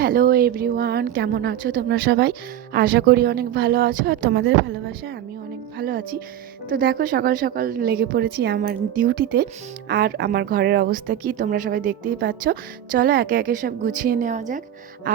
Hello everyone, কেমন আছো তোমরা সবাই? আশা করি অনেক ভালো আছো আর তোমাদের ভালোবাসায় আমিও অনেক ভালো আছি। তো দেখো, সকাল সকাল লেগে পড়েছি আমার ডিউটিতে। আর আমার ঘরের অবস্থা কি তোমরা সবাই দেখতেই পাচ্ছ। চলো একে একে সব গুছিয়ে নেওয়া যাক।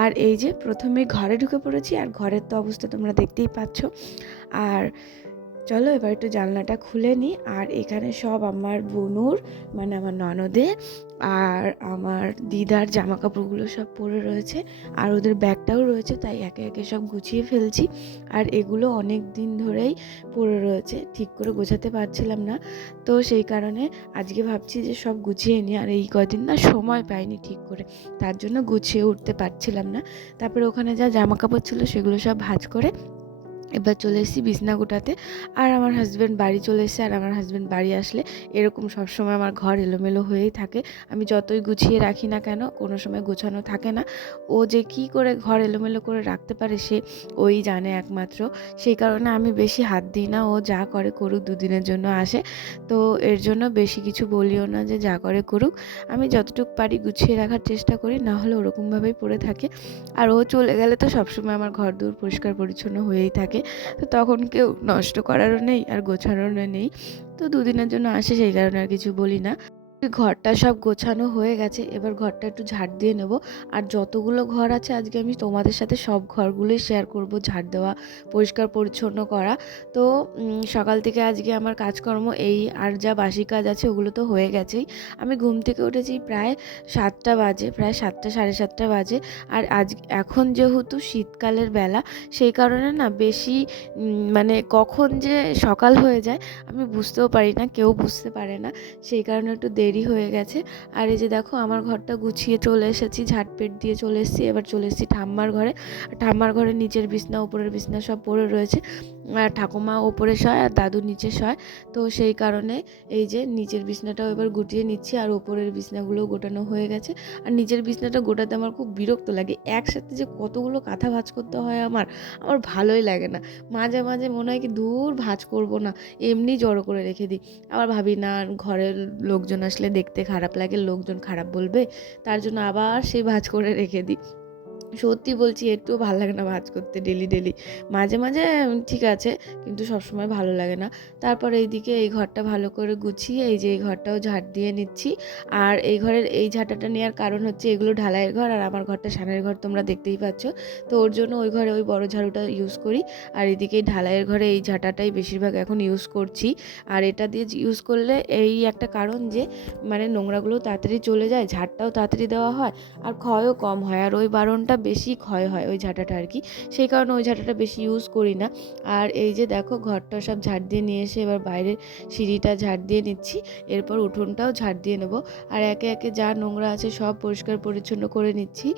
আর এই যে প্রথমে ঘরে ঢুকে পড়েছি, আর ঘরের তো অবস্থা তোমরা দেখতেই পাচ্ছ। আর চলো এবার একটু জানলাটা খুলে নিই। আর এখানে সব আমার বোনুর, মানে আমার ননদে আর আমার দিদার জামা কাপড়গুলো সব পরে রয়েছে, আর ওদের ব্যাগটাও রয়েছে, তাই একে একে সব গুছিয়ে ফেলছি। আর এগুলো অনেক দিন ধরেই পরে রয়েছে, ঠিক করে গোছাতে পারছিলাম না, তো সেই কারণে আজকে ভাবছি যে সব গুছিয়ে নিই। আর এই কদিন না সময় পাইনি ঠিক করে, তার জন্য গুছিয়ে উঠতে পারছিলাম না। তারপরে ওখানে যা জামা কাপড় ছিল সেগুলো সব ভাঁজ করে এবার চলে এসেছি বিছনা গোটাতে। আর আমার হাজব্যান্ড বাড়ি চলে এসেছে, আর আমার হাজব্যান্ড বাড়ি আসলে এরকম সবসময় আমার ঘর এলোমেলো হয়েই থাকে। আমি যতই গুছিয়ে রাখি না কেন, কোনো সময় গোছানো থাকে না। ও যে কি করে ঘর এলোমেলো করে রাখতে পারে সে ওই জানে একমাত্র। সেই কারণে আমি বেশি হাত দিই না, ও যা করে করুক, দুদিনের জন্য আসে তো এর জন্য বেশি কিছু বলিও না, যে যা করে করুক। আমি যতটুকু পারি গুছিয়ে রাখার চেষ্টা করি, না হলে ওরকমভাবেই পড়ে থাকে। আর ও চলে গেলে তো সবসময় আমার ঘর দূর পরিষ্কার পরিচ্ছন্ন হয়েই থাকে, তো তখন কেউ নষ্ট করারও নেই আর গোছানোরও নেই। তো দুদিনের জন্য আসে, সেই কারণে আর কিছু বলি না। ঘরটা সব গোছানো হয়ে গেছে, এবার ঘরটা একটু ঝাড় দিয়ে নেব। আর যতগুলো ঘর আছে আজকে আমি তোমাদের সাথে সব ঘরগুলোই শেয়ার করব, ঝাড় দেওয়া, পরিষ্কার পরিচ্ছন্ন করা। তো সকাল থেকে আজকে আমার কাজকর্ম এই, আর যা বাসি কাজ আছে ওগুলো তো হয়ে গেছেই। আমি ঘুম থেকে উঠেছি প্রায় 7টা বাজে, প্রায় 7টা সাড়ে 7টা বাজে। আর আজ এখন যেহেতু শীতকালের বেলা, সেই কারণে না বেশি মানে কখন যে সকাল হয়ে যায় আমি বুঝতেও পারি না, কেউ বুঝতে পারে না, সেই কারণে একটু দেরি হয়ে গেছে। আর এই যে দেখো আমার ঘরটা গুছিয়ে চলে এসেছি, ঝাড়পেট দিয়ে চলে এসেছি। এবার চলে এসেছি ঠাম্মার ঘরে। ঠাম্মার ঘরে নিচের বিছনা উপরের বিছনা সব পড়ে রয়েছে। আর ঠাকুমা ওপরে শয় আর দাদু নিচে শয়, তো সেই কারণে এই যে নিচের বিছনাটাও এবার গুটিয়ে নিচ্ছি, আর ওপরের বিছনাগুলোও গোটানো হয়ে গেছে। আর নিচের বিছনাটা গোটাতে আমার খুব বিরক্ত লাগে, একসাথে যে কতগুলো কাঁথা ভাঁজ করতে হয় আমার ভালোই লাগে না। মাঝে মাঝে মনে হয় কি দূর ভাঁজ করব না, এমনি জড়ো করে রেখে দিই। আবার ভাবি না, ঘরের লোকজন আসলে দেখতে খারাপ লাগে, লোকজন খারাপ বলবে, তার জন্য আবার সেই ভাঁজ করে রেখে দিই। সত্যি বলছি, একটুও ভালো লাগে না ভাঁজ করতে ডেলি ডেলি। মাঝে মাঝে ঠিক আছে, কিন্তু সবসময় ভালো লাগে না। তারপর এইদিকে এই ঘরটা ভালো করে গুছিয়ে এই যে এই ঘরটাও ঝাড় দিয়ে নিচ্ছি। আর এই ঘরের এই ঝাঁটাটা নেওয়ার কারণ হচ্ছে এগুলো ঢালাইয়ের ঘর, আর আমার ঘরটা সানের ঘর তোমরা দেখতেই পাচ্ছ, তো ওর জন্য ওই ঘরে ওই বড় ঝাড়ুটা ইউজ করি। আর এদিকে ঢালাইয়ের ঘরে এই ঝাঁটাটাই বেশিরভাগ এখন ইউজ করছি। আর এটা দিয়ে ইউজ করলে এই একটা কারণ যে মানে নোংরাগুলো তাড়াতাড়ি চলে যায়, ঝাড়টাও তাড়াতাড়ি দেওয়া হয়, আর ক্ষয়ও কম হয়। আর ওই বারণটা বেশি ক্ষয় হয় ওই ঝাঁটাটা আর কি, সেই কারণে ওই ঝাঁটাটা বেশি ইউজ করি না। আর এই যে দেখো ঘরটা সব ঝাড় দিয়ে নিয়ে এসে এবার বাইরের সিঁড়িটা ঝাড় দিয়ে নিচ্ছি, এরপর উঠোনটাও ঝাড় দিয়ে নেব। আর একে একে যা নোংরা আছে সব পরিষ্কার পরিচ্ছন্ন করে নিচ্ছি।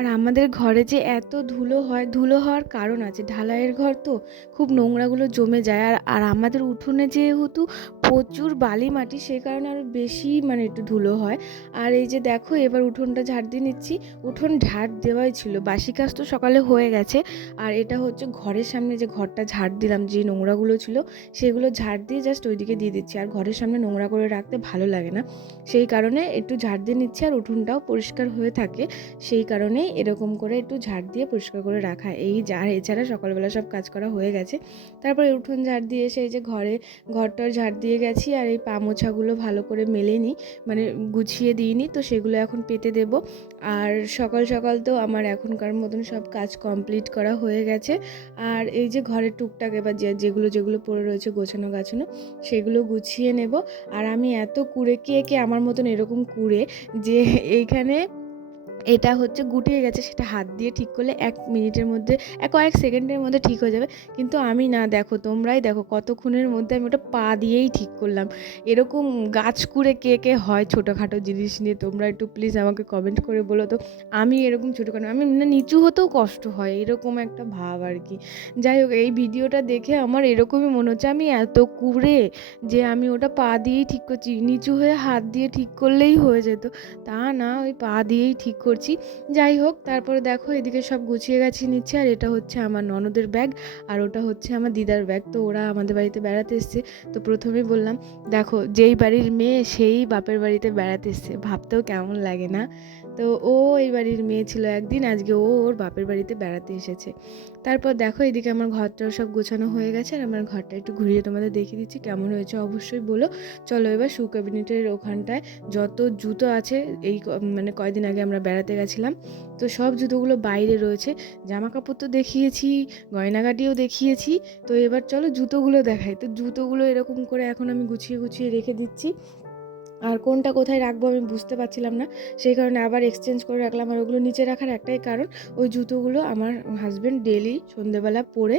আর আমাদের ঘরে যে এত ধুলো হয়, ধুলো হওয়ার কারণ আছে, ঢালাইয়ের ঘর তো খুব নোংরাগুলো জমে যায়। আর আর আমাদের উঠোনে যেহেতু প্রচুর বালি মাটি, সেই কারণে আরও বেশি মানে একটু ধুলো হয়। আর এই যে দেখো এবার উঠোনটা ঝাড় দিয়ে নিচ্ছি। উঠোন ঝাড় দেওয়াই ছিল, বাসি কাজ তো সকালে হয়ে গেছে। আর এটা হচ্ছে ঘরের সামনে যে ঘরটা ঝাড় দিলাম, যে নোংরাগুলো ছিল সেগুলো ঝাড় দিয়ে জাস্ট ওইদিকে দিয়ে দিচ্ছি। আর ঘরের সামনে নোংরা করে রাখতে ভালো লাগে না, সেই কারণে একটু ঝাড় দিয়ে নিচ্ছি, আর উঠোনটাও পরিষ্কার হয়ে থাকে, সেই কারণে এরকম করে একটু ঝাড় দিয়ে পরিষ্কার করে রাখা। এই আর এছাড়া সকালবেলা সব কাজ করা হয়ে গেছে। তারপরে উঠোন ঝাড় দিয়ে এসে এই যে ঘরটার ঝাড় দিয়ে গেছি। আর এই পা মোছাগুলো ভালো করে মেলে নিই, মানে গুছিয়ে দিইনি, তো সেগুলো এখন পেতে দেব। আর সকাল সকাল তো আমার এখনকার মতন সব কাজ কমপ্লিট করা হয়ে গেছে। আর এই যে ঘরের টুকটাক এবার যেগুলো যেগুলো পড়ে রয়েছে গোছানো গাছানো, সেগুলো গুছিয়ে নেব। আর আমি এত কুড়ে, কে আমার মতন এরকম কুড়ে যে এইখানে এটা হচ্ছে গুটিয়ে গেছে, সেটা হাত দিয়ে ঠিক করলে 1 মিনিটের মধ্যে, কয়েক সেকেন্ডের মধ্যে ঠিক হয়ে যাবে। কিন্তু আমি না, দেখো তোমরাই দেখো কতক্ষণের মধ্যে আমি ওটা পা দিয়েই ঠিক করলাম। এরকম গাছ কুড়ে কে হয় ছোটোখাটো জিনিস নিয়ে, তোমরা একটু প্লিজ আমাকে কমেন্ট করে বলো তো। আমি এরকম ছোটোখাটো, আমি না নিচু হতেও কষ্ট হয়, এরকম একটা ভাব আর কি। যাই হোক, এই ভিডিওটা দেখে আমার এরকমই মনে হচ্ছে আমি এত কুড়ে যে আমি ওটা পা দিয়েই ঠিক করছি, নিচু হয়ে হাত দিয়ে ঠিক করলেই হয়ে যেত, তা না, ওই পা দিয়েই ঠিক করছি। যাই হোক, তারপরে দেখো এদিকে সব গুছিয়ে গাছিয়ে নিচ্ছে। আর এটা হচ্ছে আমার ননদের ব্যাগ, আর ওটা হচ্ছে আমার দিদার ব্যাগ। তো ওরা আমাদের বাড়িতে বেড়াতে এসছে। তো প্রথমেই বললাম, দেখো যেই বাড়ির মেয়ে সেই বাপের বাড়িতে বেড়াতে এসছে, ভাবতেও কেমন লাগে না। তো ও এই বাড়ির মেয়ে ছিল একদিন, আজকে ও ওর বাপের বাড়িতে বেড়াতে এসেছে। তারপর দেখো এদিকে আমার ঘরটা সব গোছানো হয়ে গেছে, আর আমার ঘরটা একটু ঘুরিয়ে তোমাদের দেখিয়ে দিচ্ছি কেমন হয়েছে অবশ্যই বলো। চলো এবার শু ক্যাবিনেটের ওখানটায় যত জুতো আছে, এই মানে কয়দিন আগে আমরা বেড়াতে গেছিলাম, তো সব জুতোগুলো বাইরে রয়েছে। জামা কাপড় তো দেখিয়েছি, গয়নাগাটিও দেখিয়েছি, তো এবার চলো জুতোগুলো দেখাই। তো জুতোগুলো এরকম করে এখন আমি গুছিয়ে গুছিয়ে রেখে দিচ্ছি, আর কোনটা কোথায় রাখবো আমি বুঝতে পারছিলাম না, সেই কারণে আবার এক্সচেঞ্জ করে রাখলাম। আর ওগুলো নিচে রাখার একটাই কারণ, ওই জুতোগুলো আমার হাজব্যান্ড ডেলি সন্ধেবেলা পরে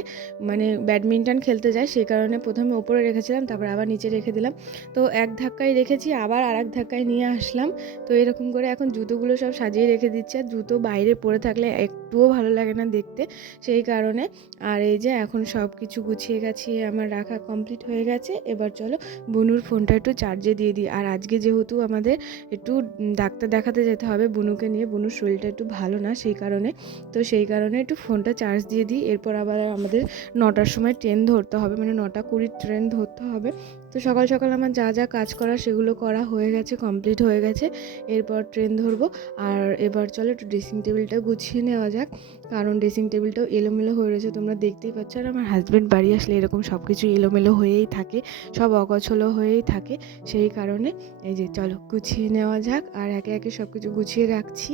মানে ব্যাডমিন্টন খেলতে যায়, সেই কারণে প্রথমে ওপরে রেখেছিলাম, তারপর আবার নিচে রেখে দিলাম। তো এক ধাক্কায় রেখেছি, আবার আর এক ধাক্কায় নিয়ে আসলাম। তো এরকম করে এখন জুতোগুলো সব সাজিয়ে রেখে দিচ্ছি, আর জুতো বাইরে পরে থাকলে একটুও ভালো লাগে না দেখতে, সেই কারণে। আর এই যে এখন সব কিছু গুছিয়ে গাছিয়ে আমার রাখা কমপ্লিট হয়ে গেছে। এবার চলো বুনুর ফোনটা একটু চার্জে দিয়ে দিই। আর আজকে যেহেতু আমাদের একটু ডাক্তার দেখাতে যেতে হবে বুনুকে নিয়ে, বুনুর শরীরটা একটু ভালো না, সেই কারণে। তো সেই কারণে একটু ফোনটা চার্জ দিয়ে দিই, এরপর আবার আমাদের 9টার সময় ট্রেন ধরতে হবে, মানে 9:20 ট্রেন ধরতে হবে। তো সকাল সকাল আমার যা যা কাজ করা সেগুলো করা হয়ে গেছে, কমপ্লিট হয়ে গেছে। এরপর ট্রেন ধরবো। আর এবার চলো একটু ড্রেসিং টেবিলটা গুছিয়ে নেওয়া যাক, কারণ ড্রেসিং টেবিলটাও এলোমেলো হয়ে রয়েছে, তোমরা দেখতেই পাচ্ছ। আর আমার হাজব্যান্ড বাড়ি আসলে এরকম সব কিছু এলোমেলো হয়েই থাকে, সব অগোছলো হয়েই থাকে, সেই কারণে এই যে চলো গুছিয়ে নেওয়া যাক। আর একে একে সব কিছু গুছিয়ে রাখছি।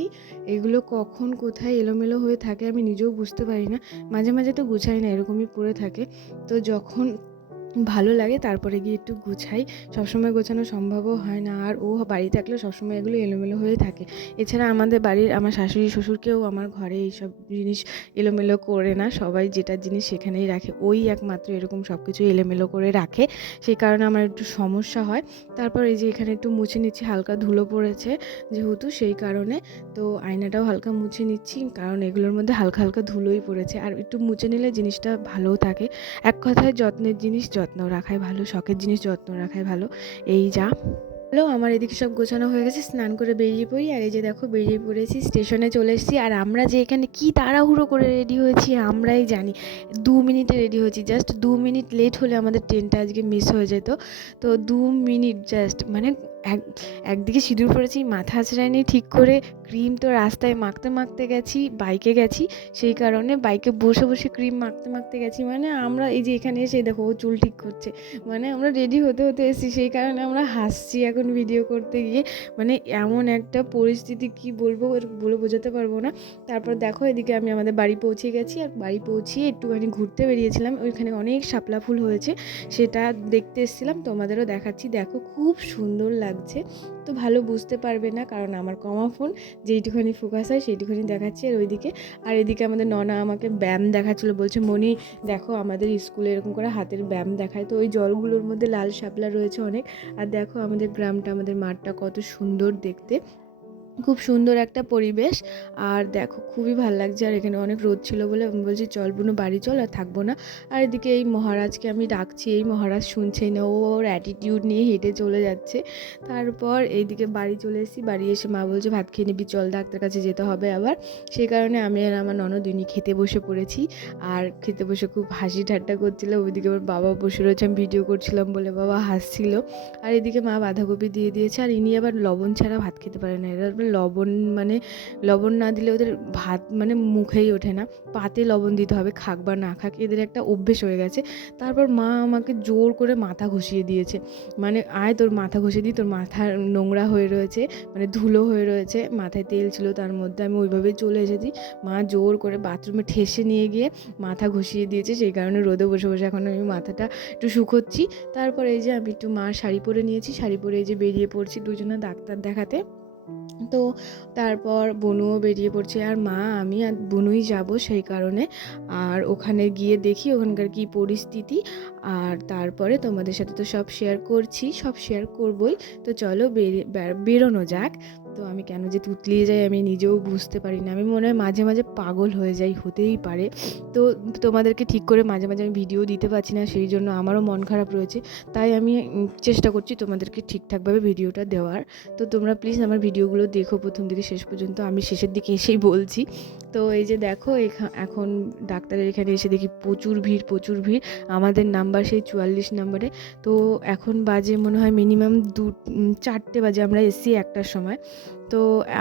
এগুলো কখন কোথায় এলোমেলো হয়ে থাকে আমি নিজেও বুঝতে পারি না, মাঝে মাঝে তো গুছাই না, এরকমই পড়ে থাকে। তো যখন ভালো লাগে তারপরে গিয়ে একটু গুছাই, সবসময় গোছানো সম্ভবও হয় না। আর ও বাড়ি থাকলে সবসময় এগুলো এলোমেলো হয়ে থাকে। এছাড়া আমাদের বাড়ির আমার শাশুড়ি শ্বশুরকেও আমার ঘরে এইসব জিনিস এলোমেলো করে না, সবাই যেটা জিনিস সেখানেই রাখে, ওই একমাত্র এরকম সব কিছু এলোমেলো করে রাখে, সেই কারণে আমার একটু সমস্যা হয়। তারপর এই যে এখানে একটু মুছে নিচ্ছি, হালকা ধুলো পড়েছে যেহেতু, সেই কারণে। তো আয়নাটাও হালকা মুছে নিচ্ছি, কারণ এগুলোর মধ্যে হালকা হালকা ধুলোই পড়েছে, আর একটু মুছে নিলে জিনিসটা ভালোও থাকে। এক কথায় যত্নের জিনিস যত্ন রাখাই ভালো, শখের জিনিস যত্ন রাখাই ভালো। এই যা হলো, আমার এদিকে সব গোছানো হয়ে গেছে, স্নান করে বেরিয়ে পড়ি। আর এই যে দেখো বেরিয়ে পড়েছি, স্টেশনে চলে এসেছি। আর আমরা যে এখানে কি তাড়াহুড়ো করে রেডি হয়েছি আমরাই জানি, 2 মিনিটে রেডি হয়েছি, জাস্ট 2 মিনিট লেট হলে আমাদের ট্রেনটা আজকে মিস হয়ে যেত। তো 2 মিনিট জাস্ট, মানে একদিকে সিঁদুর পরেছি, মাথা আঁচড়াইনি ঠিক করে, ক্রিম তো রাস্তায় মাখতে মাখতে গেছি, বাইকে গেছি, সেই কারণে বাইকে বসে বসে ক্রিম মাখতে মাখতে গেছি। মানে আমরা এই যে এখানে এসে দেখো ও চুল ঠিক করছে, মানে আমরা রেডি হতে হতে এসেছি, সেই কারণে আমরা হাসছি এখন ভিডিও করতে গিয়ে। মানে এমন একটা পরিস্থিতি কি বলবো, বলে বোঝাতে পারবো না। তারপর দেখো এদিকে আমি আমাদের বাড়ি পৌঁছে গেছি, আর বাড়ি পৌঁছিয়ে একটুখানি ঘুরতে বেরিয়েছিলাম, ওইখানে অনেক শাপলা ফুল হয়েছে, সেটা দেখতে এসেছিলাম, তোমাদেরও দেখাচ্ছি। দেখো খুব সুন্দর লাগছে, তো ভালো বুঝতে পারবে না কারণ আমার কমা ফোন, যেইটুখানি ফোকাস হয় সেইটুখানি দেখাচ্ছি। আর ওইদিকে আর এদিকে আমাদের ননা আমাকে ব্যায়াম দেখাচ্ছিলো, বলছে মনি দেখো আমাদের স্কুলে এরকম করে হাতের ব্যায়াম দেখায়। তো ওই জলগুলোর মধ্যে লাল শাপলা রয়েছে অনেক। আর দেখো আমাদের গ্রামটা, আমাদের মাঠটা কত সুন্দর দেখতে, খুব সুন্দর একটা পরিবেশ। আর দেখো খুবই ভালো লাগছে, আর এখানে অনেক রোদ ছিল বলে আমি বলছি চল বুনু বাড়ি চল, আর থাকবো না। আর এদিকে এই মহারাজকে আমি ডাকছি, এই মহারাজ শুনছেই না, ও ওর অ্যাটিটিউড নিয়ে হেঁটে চলে যাচ্ছে। তারপর এইদিকে বাড়ি চলে এসেছি, বাড়ি এসে মা বলছে ভাত খেয়ে নিবি, চল ডাক্তার কাছে যেতে হবে আবার। সেই কারণে আমি আর আমার ননদিনী খেতে বসে পড়েছি। আর খেতে বসে খুব হাসি ঠাট্টা করছিলাম, ওইদিকে ওর বাবা বসে রয়েছে, আমি ভিডিও করছিলাম বলে বাবা হাসছিল। আর এদিকে মা বাঁধাকপি দিয়ে দিয়েছে, আর ইনি আবার লবণ ছাড়া ভাত খেতে পারে না, এরা লবণ মানে লবণ না দিলে ওদের ভাত মানে মুখেই ওঠে না, পাতে লবণ দিতে হবে, খাক বা না খাক, এদের একটা অভ্যেস হয়ে গেছে। তারপর মা আমাকে জোর করে মাথা ঘষিয়ে দিয়েছে, মানে আয় তোর মাথা ঘষে দিই, তোর মাথা নোংরা হয়ে রয়েছে, মানে ধুলো হয়ে রয়েছে, মাথায় তেল ছিল তার মধ্যে, আমি ওইভাবেই চলে এসেছি। মা জোর করে বাথরুমে ঠেসে নিয়ে গিয়ে মাথা ঘষিয়ে দিয়েছে, সেই কারণে রোদে বসে বসে এখন আমি মাথাটা একটু শুকোচ্ছি। তারপর এই যে আমি একটু মার শাড়ি পরে নিয়েছি, শাড়ি পরে এই যে বেরিয়ে পড়ছি দুজনে ডাক্তার দেখাতে। তো তারপর বনুও বেরিয়ে পড়ছে, আর মা আমি আর বনুই যাব সেই কারণে। আর ওখানে গিয়ে দেখি ওখানকার কি পরিস্থিতি, আর তারপরে তোমাদের সাথে তো সব শেয়ার করছি, সব শেয়ার করবই। তো চলো বেরোনো যাক। তো আমি কেন যে তুতলিয়ে যাই আমি নিজেও বুঝতে পারি না, আমি মনে হয় মাঝে মাঝে পাগল হয়ে যাই, হতেই পারে। তো তোমাদেরকে ঠিক করে মাঝে মাঝে আমি ভিডিও দিতে পারছি না, সেই জন্য আমারও মন খারাপ রয়েছে, তাই আমি চেষ্টা করছি তোমাদেরকে ঠিকঠাকভাবে ভিডিওটা দেওয়ার। তো তোমরা প্লিজ আমার ভিডিওগুলো দেখো প্রথম থেকে শেষ পর্যন্ত, আমি শেষের দিকে এসেই বলছি। তো এই যে দেখো এখন ডাক্তারের এখানে এসে দেখি প্রচুর ভিড়, প্রচুর ভিড়। আমাদের নাম্বার সেই 44 নাম্বারে। তো এখন বাজে মনে হয় মিনিমাম 4টে বাজে, আমরা এসেছি 1টার সময়। তো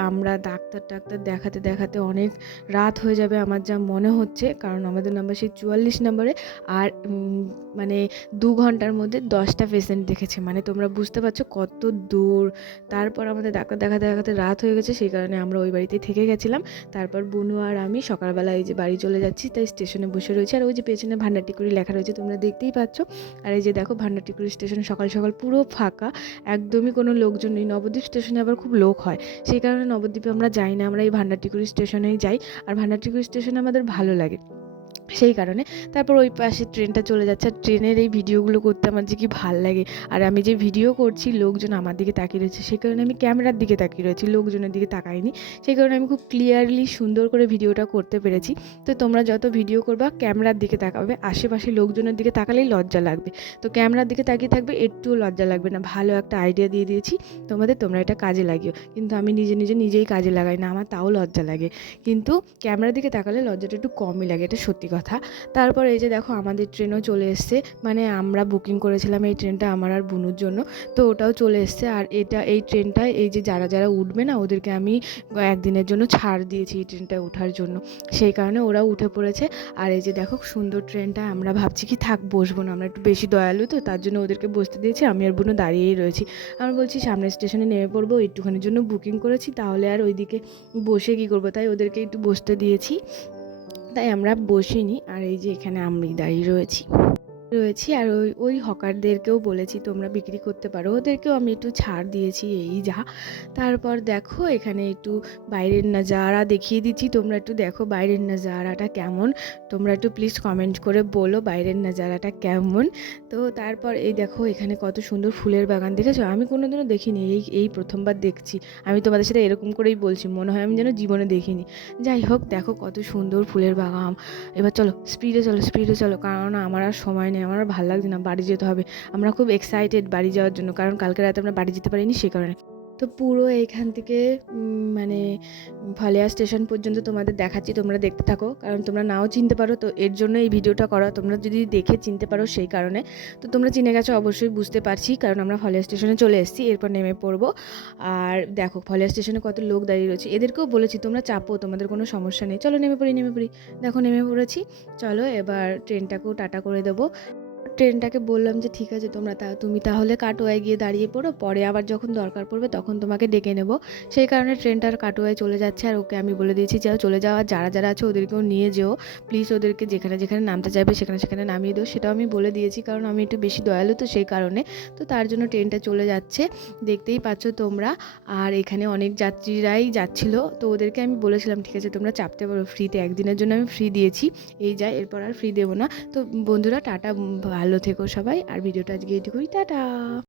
আমরা ডাক্তার দেখাতে দেখাতে অনেক রাত হয়ে যাবে আমার যা মনে হচ্ছে, কারণ আমাদের নাম্বার সেই 44 নম্বরে। আর মানে 2 ঘন্টার মধ্যে 10টা পেশেন্ট দেখেছে, মানে তোমরা বুঝতে পারছো কত দূর। তারপর আমাদের ডাক্তার দেখাতে দেখাতে রাত হয়ে গেছে, সেই কারণে আমরা ওই বাড়িতেই থেকে গেছিলাম। তারপর বুনু আর আমি সকালবেলা এই যে বাড়ি চলে যাচ্ছি, তাই স্টেশনে বসে রয়েছি। আর ওই যে পেছনে ভান্ডারটিকুড়ি লেখা রয়েছে তোমরা দেখতেই পাচ্ছ। আর এই যে দেখো ভান্ডারটিকুড়ি স্টেশন সকাল সকাল পুরো ফাঁকা, একদমই কোনো লোকজন নেই। নবদ্বীপ স্টেশনে আবার খুব লোক হয়, সেই কারণে নবদ্বীপে আমরা যাই না, আমরা এই ভান্ডারটিকুড়ি স্টেশনেই যাই। আর ভান্ডারটিকুড়ি স্টেশনে আমাদের ভালো লাগে, সেই কারণে। তারপর ওই পাশে ট্রেনটা চলে যাচ্ছে, আর ট্রেনের এই ভিডিওগুলো করতে আমার যে কি ভাল লাগে। আর আমি যে ভিডিও করছি লোকজন আমার দিকে তাকিয়ে রয়েছে, সেই কারণে আমি ক্যামেরার দিকে তাকিয়ে রয়েছি, লোকজনের দিকে তাকাইনি। সেই কারণে আমি খুব ক্লিয়ারলি সুন্দর করে ভিডিওটা করতে পেরেছি। তো তোমরা যত ভিডিও করবা ক্যামেরার দিকে তাকাবে, আশেপাশে লোকজনের দিকে তাকালেই লজ্জা লাগবে। তো ক্যামেরার দিকে তাকিয়ে থাকবে, একটুও লজ্জা লাগবে না। ভালো একটা আইডিয়া দিয়ে দিয়েছি তোমাদের, তোমরা এটা কাজে লাগিও। কিন্তু আমি নিজেই কাজে লাগাই না, আমার তাও লজ্জা লাগে। কিন্তু ক্যামেরার দিকে তাকালে লজ্জাটা একটু কমই লাগে, এটা সত্যি কথা। তারপর এই যে দেখো আমাদের ট্রেনও চলে এসছে, মানে আমরা বুকিং করেছিলাম এই ট্রেনটা আমার আর বুনুর জন্য, তো ওটাও চলে এসছে। আর এই ট্রেনটায় এই যে যারা উঠবে না ওদেরকে আমি একদিনের জন্য ছাড় দিয়েছি এই ট্রেনটায় ওঠার জন্য, সেই কারণে ওরাও উঠে পড়েছে। আর এই যে দেখো সুন্দর ট্রেনটা, আমরা ভাবছি কি থাক বসবো না, আমরা একটু বেশি দয়ালু তো, তার জন্য ওদেরকে বসতে দিয়েছি। আমি আর বুনু দাঁড়িয়েই রয়েছি। আমরা বলছি সামনের স্টেশনে নেমে পড়বো, একটুখানির জন্য বুকিং করেছি, তাহলে আর ওইদিকে বসে কী করবো, তাই ওদেরকে একটু বসতে দিয়েছি, তাই আমরা বসিনি। আর এই যে এখানে আমি দাঁড়িয়ে রয়েছি। আর ওই হকারদেরকেও বলেছি তোমরা বিক্রি করতে পারো, ওদেরকেও আমি একটু ছাড় দিয়েছি, এই যা। তারপর দেখো এখানে একটু বাইরের নাজারা দেখিয়ে দিচ্ছি, তোমরা একটু দেখো বাইরের নাজারাটা কেমন, তোমরা একটু প্লিজ কমেন্ট করে বলো বাইরের নাজারাটা কেমন। তো তারপর এই দেখো এখানে কত সুন্দর ফুলের বাগান, দেখেছো? আমি কোনোদিনও দেখিনি, এই প্রথমবার দেখছি। আমি তোমাদের সাথে এরকম করেই বলছি, মনে হয় আমি যেন জীবনে দেখিনি। যাই হোক, দেখো কত সুন্দর ফুলের বাগান। এবার চলো স্পিডে চলো, কারণ আমার আর সময় নেই, আমার আর ভালো লাগছে না, বাড়ি যেতে হবে। আমরা খুব এক্সাইটেড বাড়ি যাওয়ার জন্য, কারণ কালকে রাতে আমরা বাড়ি যেতে পারিনি, সে কারণে। তো পুরো এইখান থেকে মানে ফালিয়া স্টেশন পর্যন্ত তোমাদের দেখাচ্ছি, তোমরা দেখতে থাকো, কারণ তোমরা নাও চিনতে পারো, তো এর জন্য এই ভিডিওটা করা। তোমরা যদি দেখে চিনতে পারো সেই কারণে। তো তোমরা চিনে গেছো অবশ্যই, বুঝতে পারছি, কারণ আমরা ফালিয়া স্টেশনে চলে এসেছি, এরপর নেমে পড়বো। আর দেখো ফালিয়া স্টেশনে কত লোক দাঁড়িয়ে রয়েছে, এদেরকেও বলেছি তোমরা চাপো, তোমাদের কোনো সমস্যা নেই, চলো নেমে পড়ি। দেখো নেমে পড়েছি, চলো এবার ট্রেনটাকেও টাটা করে দেবো। ট্রেনটাকে বললাম যে ঠিক আছে তুমি তাহলে কাটোয়ায় গিয়ে দাঁড়িয়ে পড়ো, পরে আবার যখন দরকার পড়বে তখন তোমাকে ডেকে নেব। সেই কারণে ট্রেনটার কাটোয়ায় চলে যাচ্ছে। আর ওকে আমি বলে দিয়েছি যাও চলে যাও, আর যারা আছে ওদেরকেও নিয়ে যেও প্লিজ, ওদেরকে যেখানে নামতে চাইবে সেখানে নামিয়ে দিও, সেটাও আমি বলে দিয়েছি, কারণ আমি একটু বেশি দয়ালু তো, সেই কারণে। তো তার জন্য ট্রেনটা চলে যাচ্ছে, দেখতেই পাচ্ছ তোমরা। আর এখানে অনেক যাত্রীরাই যাচ্ছিল, তো ওদেরকে আমি বলেছিলাম ঠিক আছে তোমরা চাপতে পারো ফ্রিতে, একদিনের জন্য আমি ফ্রি দিয়েছি, এই যায়, এরপর আর ফ্রি দেবো না। তো বন্ধুরা টাটা, ভালো থেকো সবাই, আর ভিডিওটা আজকে এইটুকুই, টাটা।